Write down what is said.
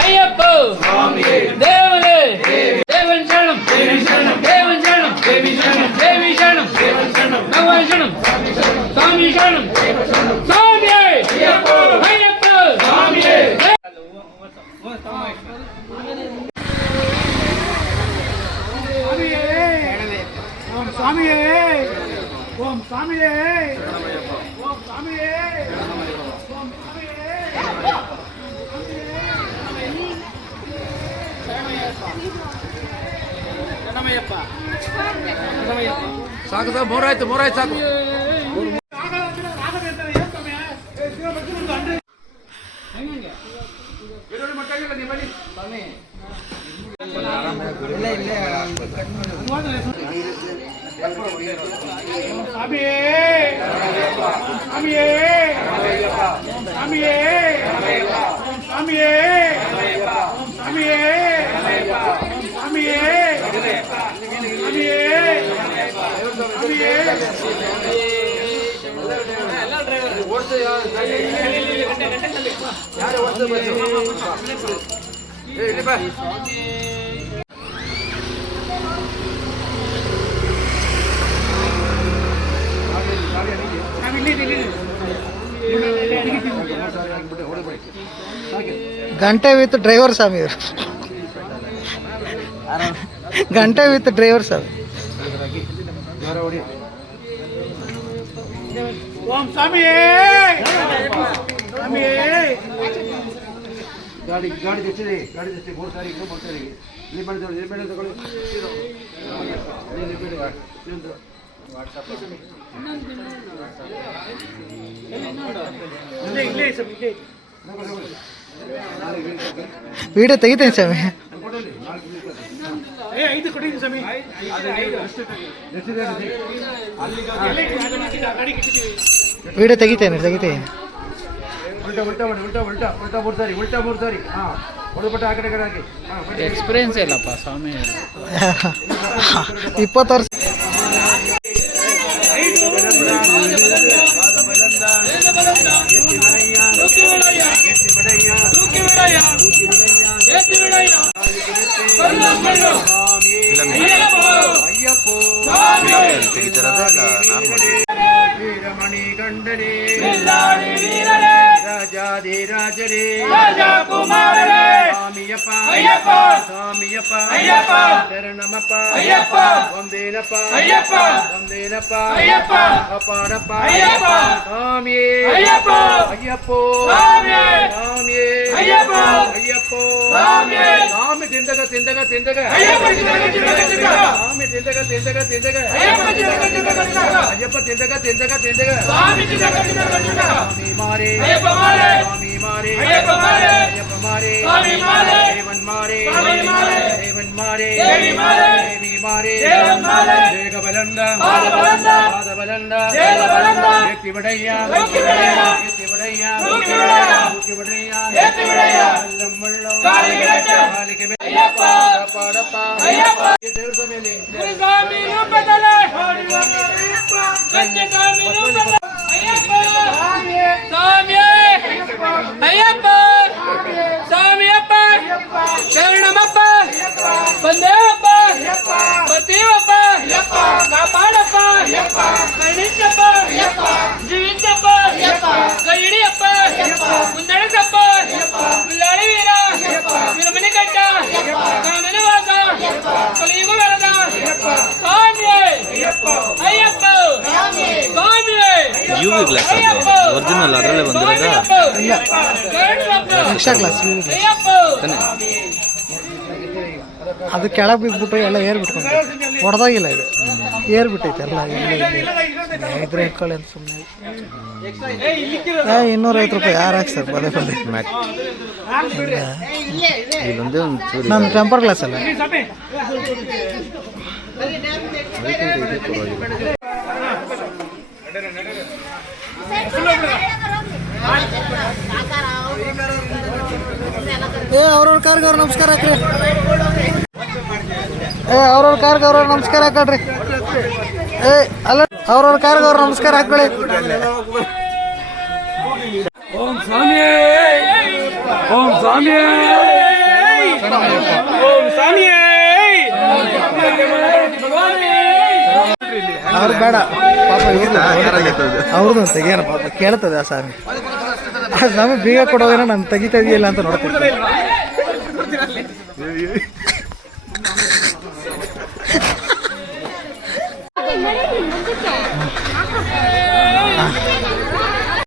ಅಯ್ಯಪ್ಪ ದೇವರೇ ದೇವನ್ ಶರಣಂ ದೇವನ್ ಶರಣಂ ದೇವಿ ಶರಣಂ ದೇವಿ ಶರಣಂ ಭಗವಾನ್ ಶರಣಂ ಸ್ವಾಮಿ ಶರಣಂ ಸ್ವಾಮಿ ಅಯ್ಯಪ್ಪ ಸ್ವಾಮಿ ಓಂ ಸ್ವಾಮಿಯೇ ಓಂ ಸ್ವಾಮಿಯೇ ಓಂ ಸ್ವಾಮಿಯೇ ಓಂ ಶರಣಮಯ್ಯಪ್ಪ ಸಾಕು ಸಾಕು ಮೂರಾಯ್ತು ಸಾಕು ಸ್ವಾಮಿಯೇ ಸ್ವಾಮಿಯೇ ಸ್ವಾಮಿಯೇ ಸ್ವಾಮಿಯೇ ಸ್ವಾಮಿಯೇ ಸ್ವಾಮಿಯೇ ಗಂಟೆ ವಿತ್ ಡ್ರೈವರ್ ಸ್ವಾಮಿ ಗಂಟೆ ವಿತ್ ಡ್ರೈವರ್ ಸ್ವಾಮಿ ಓಂ ಸ್ವಾಮಿಯೇ ಸ್ವಾಮಿಯೇ ಗಾಡಿ ತೆಚ್ಚಿದೆ ಮೂರು ಸಾರಿ ಇಲ್ಲಿ ಬೇಡ ತಗೊಳ್ಳಿ ವಿಡಿಯೋ ತೆಗಿತೇನೆ ಸ್ವಾಮಿ ಐದು ಕೊಟ್ಟಿದ್ದೀನಿ ಸ್ವಾಮಿ ವಿಡಿಯೋ ತೆಗಿತೇನೆ ಉಲ್ಟಾ ಮೂರು ಸಾರಿ ಹಾಂ ಹೊಡೆದ್ಬಿಟ್ಟು ಆ ಕಡೆ ಹಾಕಿ ಎಕ್ಸ್ಪೀರಿಯನ್ಸ್ ಇಲ್ಲಪ್ಪ ಸ್ವಾಮಿ 20 ವರ್ಷ ವೀರಮಣಿ ಗಂಡರೇ ರಾಜಾಧಿರಾಜರೇ ಸ್ವಾಮಿಯಪ್ಪ ಶರಣಮಪ್ಪ ವಂದೇನಪ್ಪ ಅಪಾರಪ್ಪ ಸ್ವಾಮಿಯೇ ಅಯ್ಯಪ್ಪೋ ಸ್ವಾಮಿಯೇ ಅಯ್ಯಪ್ಪೋ ಸ್ವಾಮಿ ತಿಂದಗ ಸ್ವಾಮಿ ತಿಂದಗ ಅಯ್ಯಪ್ಪ ತಿಂದಗ ಸ್ವಾಮಿ ಮಾರೇ ಸ್ವಾಮಿ ಮಾರೇ ಅಯ್ಯಪ್ಪ ಮಾರೇ ದೇವನ್ ಮಾರೇ ದೇವಿ ಮಾರೇ ದೇಗ ಬಲಂದ ಪಾದ ಬಲಂದ ಎತ್ತಿ ಬಡಯ್ಯ ಕಾಲಿಗೆ ಪಾಡಪ್ಪ ದೇವ್ರ ಮೇಲೆ ಅಯ್ಯಪ್ಪ ಸ್ವಾಮಿಯಪ್ಪ ಶರಣಮಪ್ಪ ಬಂದೇವಪ್ಪ ಬರ್ತೀವಪ್ಪ ಕಾಪಾಡಪ್ಪ ಕಣಿಸಪ್ಪ ಜೀವಿಸಪ್ಪ ಕೈಡಿಯಪ್ಪ ಮುಂದಣಸಪ್ಪ ಮುಲ್ಲಾಳಿ ವೀರ ವಿರಮಣಿ ಕಟ್ಟ ಕಾಮನವಾಸ ಕಲಿಯುಗ ವರದ ಸ್ವಾಮಿಯೇ ಅಯ್ಯಪ್ಪ ಸ್ವಾಮಿಯೇ ಒರಿಜಿನಲ್ ಅದರಲ್ಲೇ ಬಂದಿರೋದ ಎಕ್ಸ್ಟ್ರಾ ಕ್ಲಾಸ್ ಅದು ಕೆಳಗೆ ಬಿದ್ಬಿಟ್ಟು ಎಲ್ಲ ಏರ್ಬಿಟ್ಕೊಂಡು ಹೊಡೆದಾಗಿಲ್ಲ ಇದು ಏರ್ಬಿಟ್ಟೈತೆ ಎಲ್ಲ ಇದ್ರೆ ಇಟ್ಕೊಳ್ಳಿ ಅಂತ ಸುಮ್ಮನೆ 250 ರೂಪಾಯಿ ಯಾರು ಹಾಕ್ತಾರೆ ಪದೇ ನಾನು ಟೆಂಪರ್ ಗ್ಲಾಸ್ ಅಲ್ಲ ಅವ್ರವ್ರ ಕಾರ್ಗೆ ಅವ್ರು ನಮಸ್ಕಾರ ಹಾಕ್ರಿ ಅವ್ರವ್ರ ಕಾರ್ಗೆ ಅವ್ರವ್ರು ನಮಸ್ಕಾರ ಹಾಕಳ್ರಿ ಅಲ್ಲ ಅವ್ರವ್ರ ಕಾರ್ಗೆ ಅವ್ರು ನಮಸ್ಕಾರ ಹಾಕೊಳ್ಳಿ ಓಂ ಸ್ವಾಮಿ ಓಂ ಸ್ವಾಮಿ ಓಂ ಸ್ವಾಮಿ ಅವ್ರು ಬೇಡ ಪಾಪ ಅವ್ರದ್ದು ತೆಗಿಯೋಣ ಪಾಪ ಕೇಳ್ತದೆ ಆ ಸ್ವಾಮಿ. ಆ ಸ್ವಾಮಿ ಬೀಗ ಕೊಡೋದೇನೋ ನಾನು ತೆಗಿತಾ ಇದೆಯಲ್ಲ ಅಂತ ನೋಡ್ತೀನಿ.